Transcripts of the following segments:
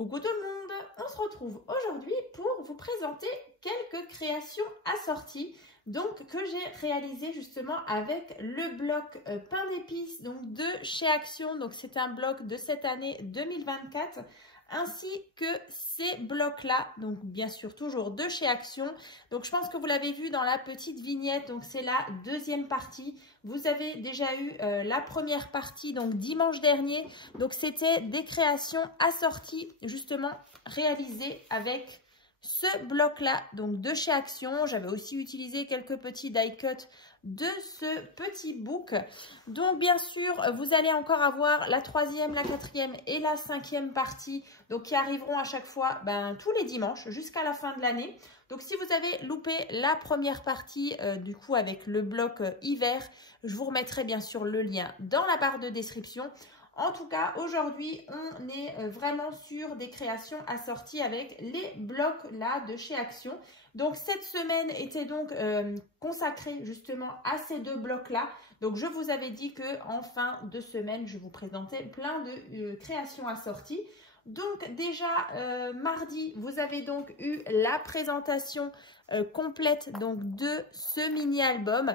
Coucou tout le monde, on se retrouve aujourd'hui pour vous présenter quelques créations assorties que j'ai réalisées justement avec le bloc pain d'épices de chez Action. Donc c'est un bloc de cette année 2024 ainsi que ces blocs là, donc bien sûr toujours de chez Action. Donc je pense que vous l'avez vu dans la petite vignette, donc c'est la deuxième partie. Vous avez déjà eu la première partie donc dimanche dernier, donc c'était des créations assorties justement réalisées avec ce bloc là donc de chez Action. J'avais aussi utilisé quelques petits die cut de ce petit book. Donc bien sûr vous allez encore avoir la troisième, la quatrième et la cinquième partie donc qui arriveront à chaque fois tous les dimanches jusqu'à la fin de l'année. Donc si vous avez loupé la première partie du coup avec le bloc hiver, je vous remettrai bien sûr le lien dans la barre de description. En tout cas, aujourd'hui, on est vraiment sur des créations assorties avec les blocs là de chez Action. Donc, cette semaine était donc consacrée justement à ces deux blocs-là. Donc, je vous avais dit qu'en fin de semaine, je vous présentais plein de créations assorties. Donc, déjà, mardi, vous avez donc eu la présentation complète donc de ce mini-album.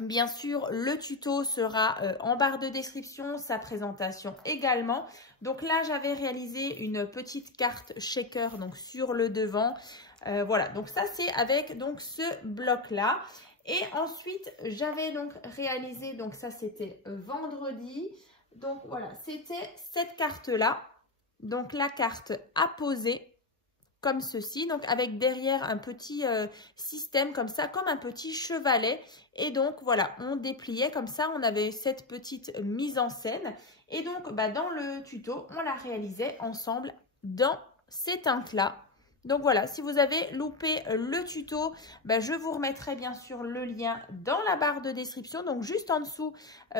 Bien sûr, le tuto sera en barre de description, sa présentation également. Donc là, j'avais réalisé une petite carte shaker donc sur le devant. Voilà, donc ça c'est avec donc ce bloc-là. Et ensuite, j'avais donc réalisé, donc ça c'était vendredi. Donc voilà, c'était cette carte-là. Donc la carte à poser. Comme ceci, donc avec derrière un petit système comme ça, comme un petit chevalet. Et donc voilà, on dépliait comme ça, on avait cette petite mise en scène. Et donc dans le tuto, on la réalisait ensemble dans ces teintes-là. Donc voilà, si vous avez loupé le tuto, je vous remettrai bien sûr le lien dans la barre de description. Donc juste en dessous,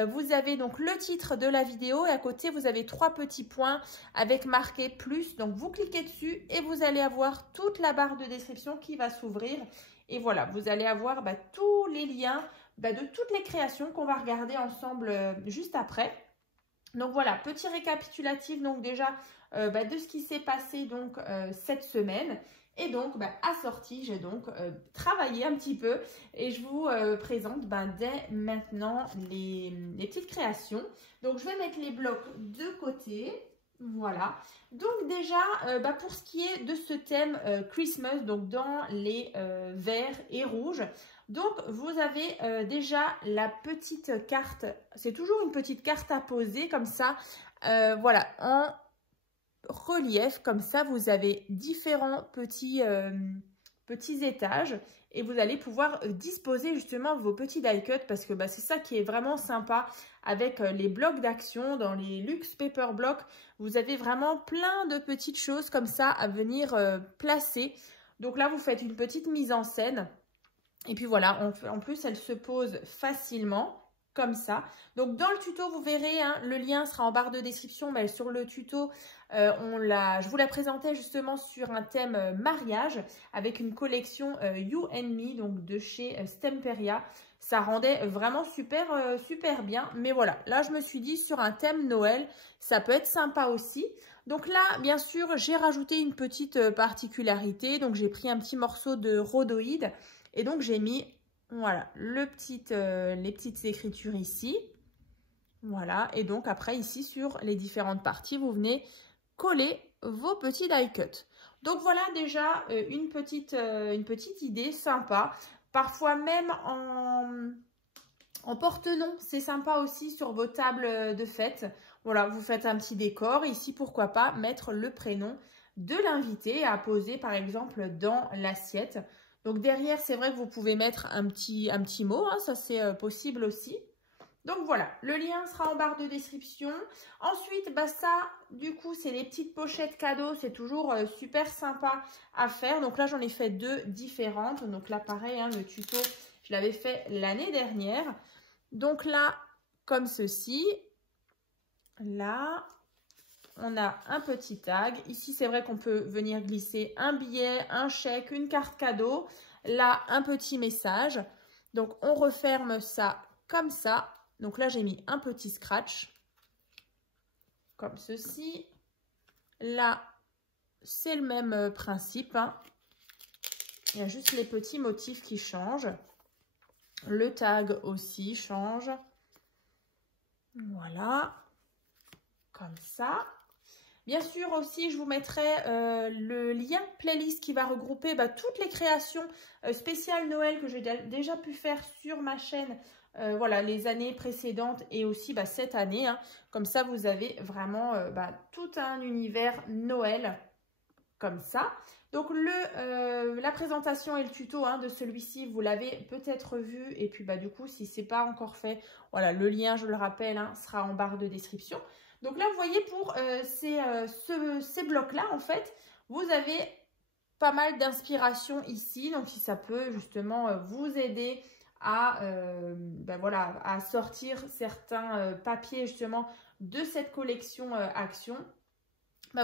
vous avez donc le titre de la vidéo et à côté, vous avez 3 petits points avec marqué plus. Donc vous cliquez dessus et vous allez avoir toute la barre de description qui va s'ouvrir. Et voilà, vous allez avoir tous les liens de toutes les créations qu'on va regarder ensemble juste après. Donc voilà, petit récapitulatif donc déjà de ce qui s'est passé donc cette semaine. Et donc assorti, j'ai donc travaillé un petit peu et je vous présente dès maintenant les petites créations. Donc je vais mettre les blocs de côté. Voilà, donc déjà pour ce qui est de ce thème Christmas, donc dans les verts et rouges, donc vous avez déjà la petite carte, c'est toujours une petite carte à poser comme ça, voilà, en relief, comme ça vous avez différents petits étages et vous allez pouvoir disposer justement vos petits die cut parce que c'est ça qui est vraiment sympa avec les blocs d'action. Dans les Luxe Paper Blocks, vous avez vraiment plein de petites choses comme ça à venir placer. Donc là, vous faites une petite mise en scène et puis voilà, en plus, elle se pose facilement. Comme ça. Donc dans le tuto, vous verrez, le lien sera en barre de description. Mais sur le tuto, je vous la présentais justement sur un thème mariage avec une collection You and Me, donc de chez Stemperia. Ça rendait vraiment super bien. Mais voilà, là je me suis dit sur un thème Noël, ça peut être sympa aussi. Donc là, bien sûr, j'ai rajouté une petite particularité. Donc j'ai pris un petit morceau de rhodoïde et donc j'ai mis... Voilà, les petites écritures ici. Voilà, et donc après ici sur les différentes parties, vous venez coller vos petits die cut. Donc voilà déjà une petite idée sympa. Parfois même en porte-nom, c'est sympa aussi sur vos tables de fête. Voilà, vous faites un petit décor. Ici, pourquoi pas mettre le prénom de l'invité à poser par exemple dans l'assiette. Donc derrière, c'est vrai que vous pouvez mettre un petit mot, ça c'est possible aussi. Donc voilà, le lien sera en barre de description. Ensuite, ça, du coup, c'est les petites pochettes cadeaux. C'est toujours super sympa à faire. Donc là, j'en ai fait 2 différentes. Donc là, pareil, le tuto, je l'avais fait l'année dernière. Donc là, comme ceci. Là, on a un petit tag. Ici, c'est vrai qu'on peut venir glisser un billet, un chèque, une carte cadeau. Là, un petit message. Donc, on referme ça comme ça. Donc là, j'ai mis un petit scratch. Comme ceci. Là, c'est le même principe, hein. Il y a juste les petits motifs qui changent. Le tag aussi change. Voilà, comme ça. Bien sûr aussi, je vous mettrai le lien playlist qui va regrouper toutes les créations spéciales Noël que j'ai déjà pu faire sur ma chaîne. Voilà, les années précédentes et aussi cette année. Hein. Comme ça, vous avez vraiment tout un univers Noël comme ça. Donc, la présentation et le tuto de celui-ci, vous l'avez peut-être vu. Et puis, du coup, si ce n'est pas encore fait, voilà, le lien, je le rappelle, sera en barre de description. Donc là, vous voyez, pour ces blocs-là, en fait, vous avez pas mal d'inspiration ici. Donc, si ça peut justement vous aider à, voilà, à sortir certains papiers justement de cette collection Action,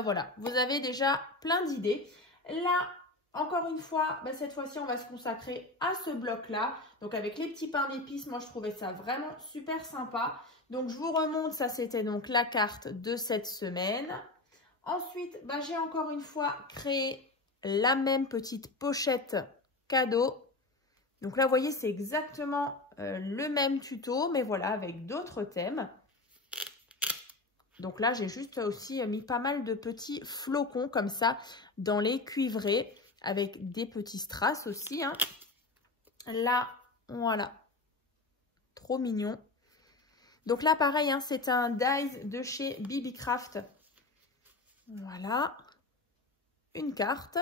voilà, vous avez déjà plein d'idées. Là, encore une fois, cette fois-ci, on va se consacrer à ce bloc-là. Donc, avec les petits pains d'épices, moi, je trouvais ça vraiment super sympa. Donc, je vous remonte, ça, c'était donc la carte de cette semaine. Ensuite, j'ai encore une fois créé la même petite pochette cadeau. Donc là, vous voyez, c'est exactement le même tuto, mais voilà, avec d'autres thèmes. Donc là, j'ai juste aussi mis pas mal de petits flocons comme ça dans les cuivrés avec des petits strass aussi. Hein. Là, voilà, trop mignon. Donc là, pareil, c'est un dies de chez BB Craft. Voilà, une carte.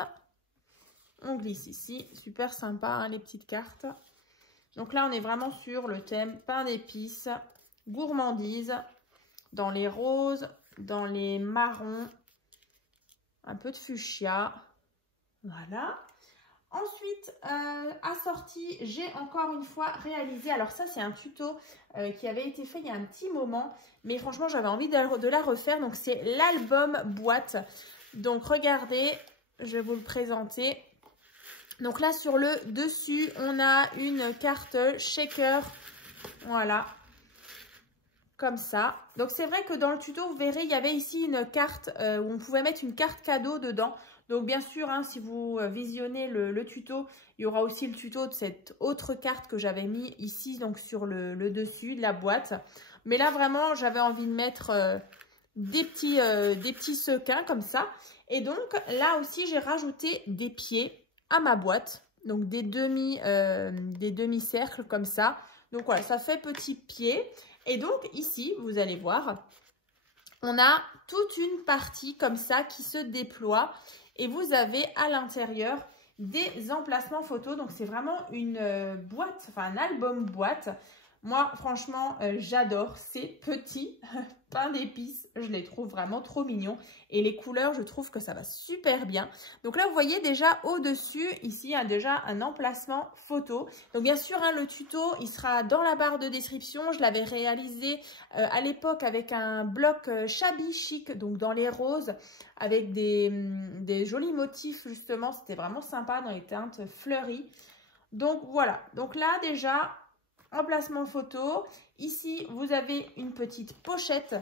On glisse ici, super sympa les petites cartes. Donc là, on est vraiment sur le thème pain d'épices, gourmandise. Dans les roses, dans les marrons, un peu de fuchsia. Voilà. Ensuite, assorti, j'ai encore une fois réalisé. Alors ça, c'est un tuto qui avait été fait il y a un petit moment. Mais franchement, j'avais envie de la refaire. Donc, c'est l'album boîte. Donc, regardez, je vais vous le présenter. Donc là, sur le dessus, on a une carte shaker. Voilà. Comme ça. Donc, c'est vrai que dans le tuto, vous verrez, il y avait ici une carte où on pouvait mettre une carte cadeau dedans. Donc, bien sûr, si vous visionnez le tuto, il y aura aussi le tuto de cette autre carte que j'avais mis ici, donc sur le dessus de la boîte. Mais là, vraiment, j'avais envie de mettre des petits sequins comme ça. Et donc, là aussi, j'ai rajouté des pieds à ma boîte. Donc, des demi-cercles comme ça. Donc, voilà, ça fait petits pieds. Et donc, ici, vous allez voir, on a toute une partie comme ça qui se déploie. Et vous avez à l'intérieur des emplacements photos. Donc, c'est vraiment une boîte, enfin un album boîte. Moi, franchement, j'adore ces petits pains d'épices. Je les trouve vraiment trop mignons. Et les couleurs, je trouve que ça va super bien. Donc là, vous voyez déjà au-dessus, ici, il y a déjà un emplacement photo. Donc bien sûr, le tuto, il sera dans la barre de description. Je l'avais réalisé à l'époque avec un bloc shabby chic, donc dans les roses, avec des jolis motifs, justement. C'était vraiment sympa dans les teintes fleuries. Donc voilà. Donc là, déjà, emplacement photo. Ici, vous avez une petite pochette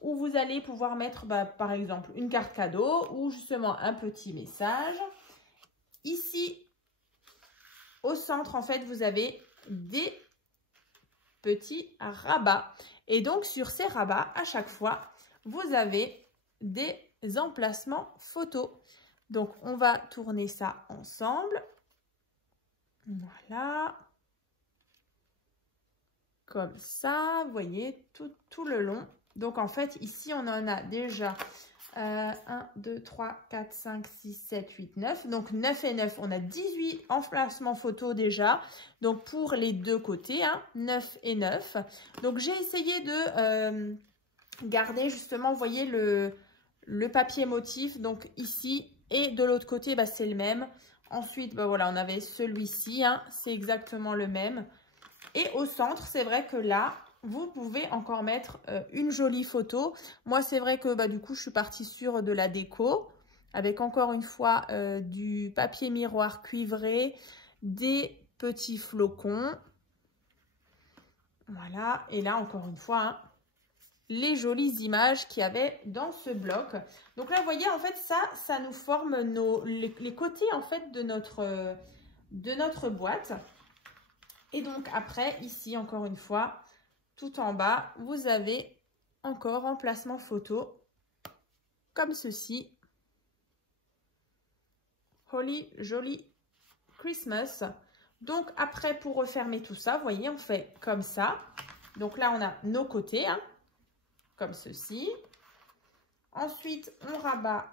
où vous allez pouvoir mettre, par exemple, une carte cadeau ou justement un petit message. Ici, au centre, en fait, vous avez des petits rabats. Et donc, sur ces rabats, à chaque fois, vous avez des emplacements photos. Donc, on va tourner ça ensemble. Voilà. Comme ça, vous voyez, tout le long. Donc, en fait, ici, on en a déjà 1, 2, 3, 4, 5, 6, 7, 8, 9. Donc, 9 et 9, on a 18 emplacements photos déjà. Donc, pour les deux côtés, 9 et 9. Donc, j'ai essayé de garder justement, vous voyez, le papier motif. Donc, ici et de l'autre côté, c'est le même. Ensuite, voilà, on avait celui-ci. C'est exactement le même. Et au centre, c'est vrai que là, vous pouvez encore mettre une jolie photo. Moi, c'est vrai que du coup, je suis partie sur de la déco. Avec encore une fois du papier miroir cuivré, des petits flocons. Voilà. Et là, encore une fois, les jolies images qu'il y avait dans ce bloc. Donc là, vous voyez, en fait, ça nous forme les côtés, en fait, de notre boîte. Et donc, après, ici, encore une fois, tout en bas, vous avez encore emplacement photo, comme ceci. Holly Jolly Christmas. Donc, après, pour refermer tout ça, vous voyez, on fait comme ça. Donc là, on a nos côtés, hein, comme ceci. Ensuite, on rabat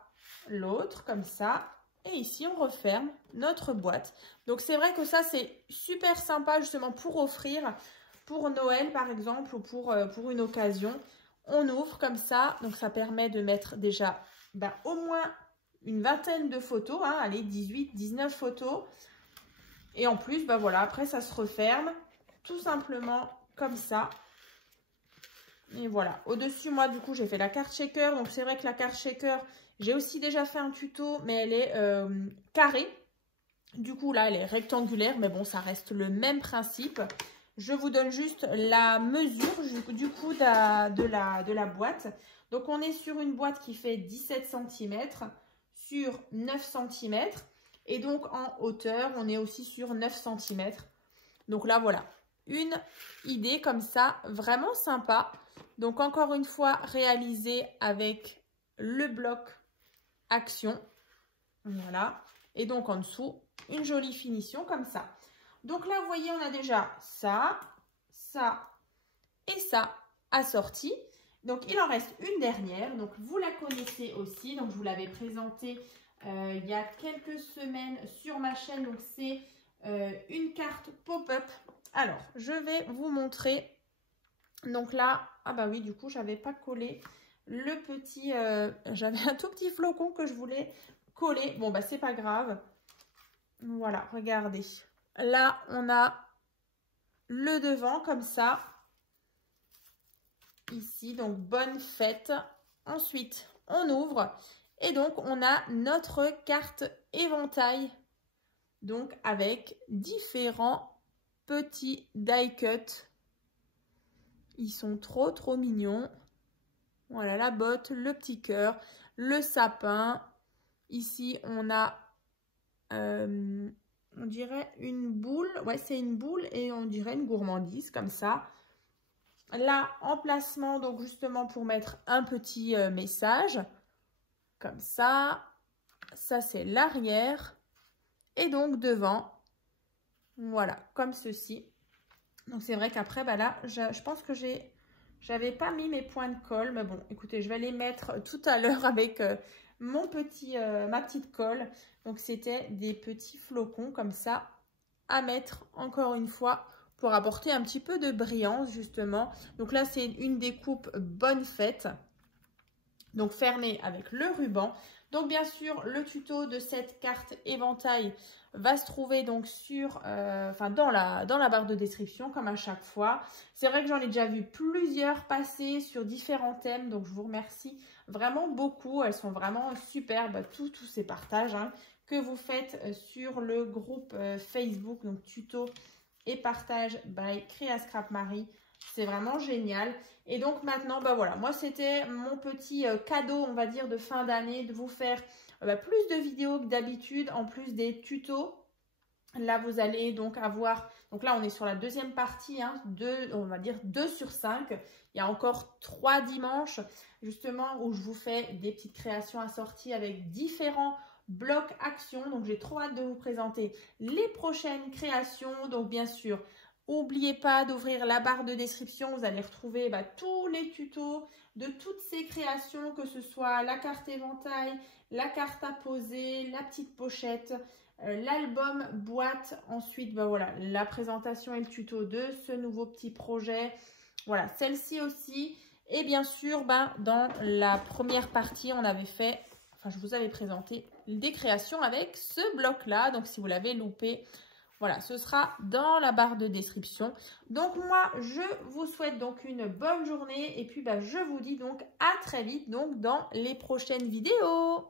l'autre, comme ça. Et ici, on referme notre boîte. Donc, c'est vrai que ça, c'est super sympa, justement, pour offrir, pour Noël, par exemple, ou pour une occasion. On ouvre comme ça. Donc, ça permet de mettre déjà au moins une vingtaine de photos. Hein, allez, 18, 19 photos. Et en plus, voilà, après, ça se referme tout simplement comme ça. Et voilà. Au-dessus, moi, du coup, j'ai fait la carte shaker. Donc, c'est vrai que la carte shaker, j'ai aussi déjà fait un tuto, mais elle est carrée. Du coup, là, elle est rectangulaire, mais bon, ça reste le même principe. Je vous donne juste la mesure, du coup, de la boîte. Donc, on est sur une boîte qui fait 17 cm sur 9 cm. Et donc, en hauteur, on est aussi sur 9 cm. Donc là, voilà. Une idée comme ça, vraiment sympa. Donc, encore une fois, réalisée avec le bloc action. Voilà. Et donc, en dessous, une jolie finition comme ça. Donc là, vous voyez, on a déjà ça, ça et ça assorti. Donc, il en reste une dernière. Donc, vous la connaissez aussi. Donc, je vous l'avais présentée il y a quelques semaines sur ma chaîne. Donc, c'est une carte pop-up. Alors, je vais vous montrer. Donc là, ah bah oui, du coup, j'avais pas collé le petit... j'avais un tout petit flocon que je voulais coller. Bon, bah, c'est pas grave. Voilà, regardez. Là, on a le devant comme ça. Ici, donc, bonne fête. Ensuite, on ouvre. Et donc, on a notre carte éventail. Donc, avec différents petits die cuts. Ils sont trop, trop mignons. Voilà, la botte, le petit cœur, le sapin. Ici, on a, on dirait une boule. Ouais, c'est une boule et on dirait une gourmandise, comme ça. Là, emplacement, donc justement pour mettre un petit message. Comme ça. Ça, c'est l'arrière. Et donc, devant. Voilà, comme ceci. Donc, c'est vrai qu'après, là, je pense que j'avais pas mis mes points de colle. Mais bon, écoutez, je vais les mettre tout à l'heure avec ma petite colle. Donc, c'était des petits flocons comme ça à mettre encore une fois pour apporter un petit peu de brillance, justement. Donc là, c'est une découpe bonne fête. Donc, fermée avec le ruban. Donc, bien sûr, le tuto de cette carte éventail va se trouver donc dans la barre de description, comme à chaque fois. C'est vrai que j'en ai déjà vu plusieurs passer sur différents thèmes. Donc, je vous remercie vraiment beaucoup. Elles sont vraiment superbes, tous ces partages que vous faites sur le groupe Facebook. Donc, tuto et partage by Créa Scrap Marie. C'est vraiment génial. Et donc maintenant, voilà, moi c'était mon petit cadeau, on va dire, de fin d'année, de vous faire plus de vidéos que d'habitude, en plus des tutos. Là, vous allez donc avoir, donc là on est sur la deuxième partie, on va dire 2 sur 5. Il y a encore 3 dimanches, justement, où je vous fais des petites créations assorties avec différents blocs actions. Donc j'ai trop hâte de vous présenter les prochaines créations. Donc bien sûr, n'oubliez pas d'ouvrir la barre de description, vous allez retrouver tous les tutos de toutes ces créations, que ce soit la carte éventail, la carte à poser, la petite pochette, l'album boîte, ensuite voilà, la présentation et le tuto de ce nouveau petit projet, voilà, celle-ci aussi. Et bien sûr, dans la première partie, on avait fait, je vous avais présenté des créations avec ce bloc-là, donc si vous l'avez loupé, voilà, ce sera dans la barre de description. Donc moi, je vous souhaite donc une bonne journée et puis je vous dis donc à très vite donc dans les prochaines vidéos.